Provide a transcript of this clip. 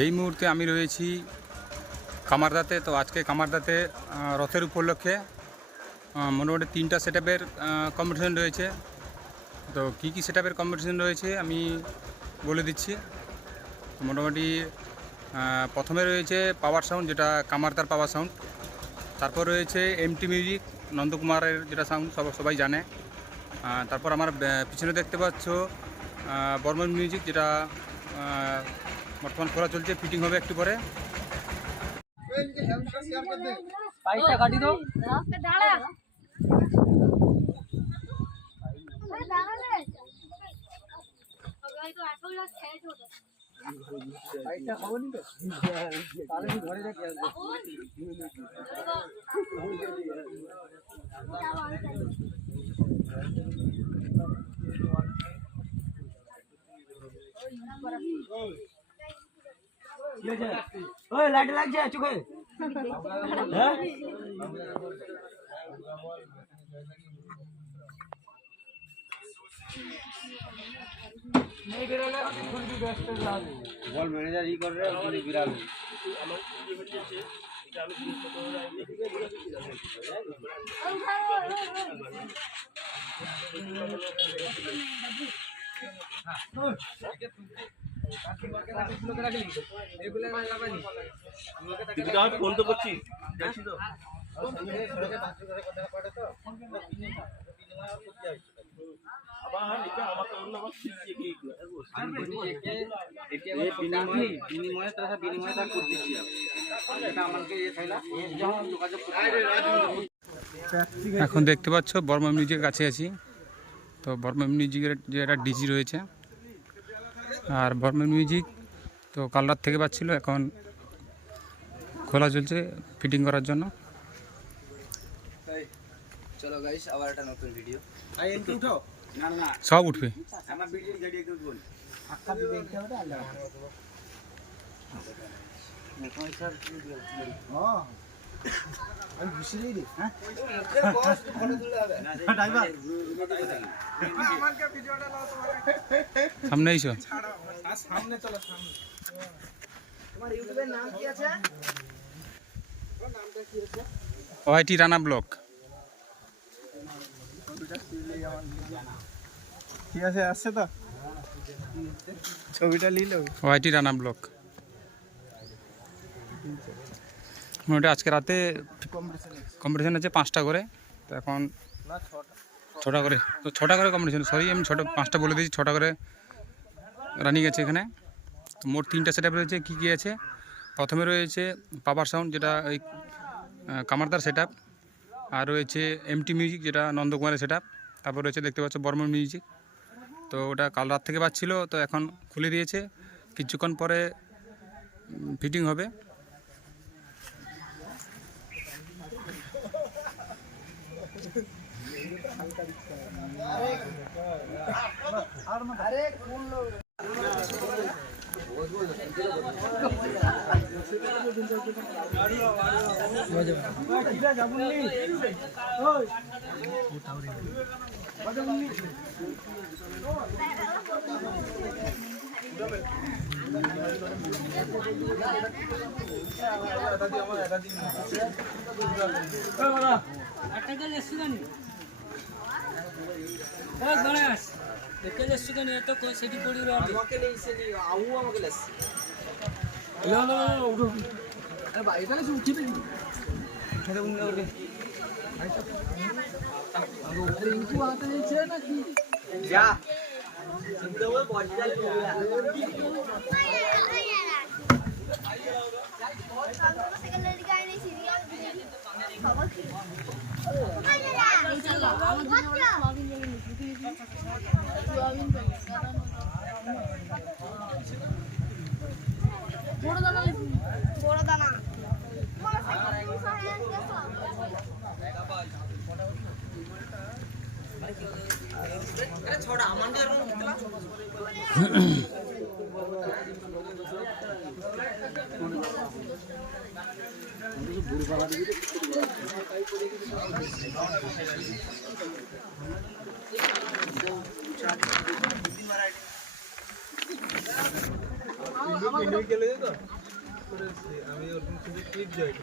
এই মুহূর্তে আমি রয়েছি কামারদাতে। তো আজকে কামারদাতে রথের উপলক্ষে মোটামুটি 3টা সেটআপের কম্পিটিশন রয়েছে। তো কী কী সেটআপের কম্পিটিশন রয়েছে আমি বলে দিচ্ছি। মোটামুটি প্রথমে রয়েছে পাওয়ার সাউন্ড, যেটা কামারদার পাওয়ার সাউন্ড। তারপর রয়েছে এমটি মিউজিক, নন্দকুমারের যেটা সাউন্ড সবাই জানে। তারপর আমার পিছনে দেখতে পাচ্ছ বর্মন মিউজিক, যেটা বর্তমান খোলা চলছে, ফিটিং হবে একটু পরে। লাইট লাগছে চোখে। বল ম্যানেজার ই করে বিরাল ফোন তো করছি এখন দেখতে পাচ্ছ বর্মা মিউজিকের কাছে আছি। তো বর্মা মিউজিকের যে একটা ডিজি রয়েছে, আর বর্মা মিউজিক তো কাল রাত থেকে পাচ্ছিল, এখন খোলা চলছে ফিটিং করার জন্য। চলো গাইস, আবার একটা নতুন ভিডিও। না না সব উঠবে। আমার ভিডিও গাড়ি একটু বল আক্কা দিয়ে দেখতে হবে আল্লাহ। এখন স্যার আমি খুশি নেই রে। হ্যাঁ বস ফটো তুলতে হবে না ড্রাইভার আমার কে ভিডিওটা নাও তোমার সামনে আইছো, সামনে চলো সামনে। তোমার ইউটিউবের নাম কি আছে? ওর নামটা কি আছে? ওয়াইটি রানা ব্লগ। ঠিক আছে, আসছে তো ছবিটা নিল। ওয়াইটি রানা ব্লগ। মোটামুটি আজকে রাতে কম্পিটিশন আছে 5টা করে। তো এখন 6টা করে, তো 6টা করে কম্পিটিশন, সরি আমি 5টা বলে দিয়েছি, 6টা করে রানিং আছে এখানে। তো মোট 3টা সেটআপ রয়েছে। কী কী আছে? প্রথমে রয়েছে পাওয়ার সাউন্ড, যেটা ওই কামারদার সেটআপ। আর রয়েছে এমটি মিউজিক, যেটা নন্দকুমারের সেটআপ। তারপর রয়েছে দেখতে পাচ্ছ বর্মন মিউজিক। তো ওটা কাল রাত থেকে পাচ্ছিল, তো এখন খুলে দিয়েছে, কিছুক্ষণ পরে ফিটিং হবে। বড় দানা ছোড়া আমাদের ইন্ডিভিজুয়ালি তো আমি ওরকম শুধু ক্লিপ জয়েন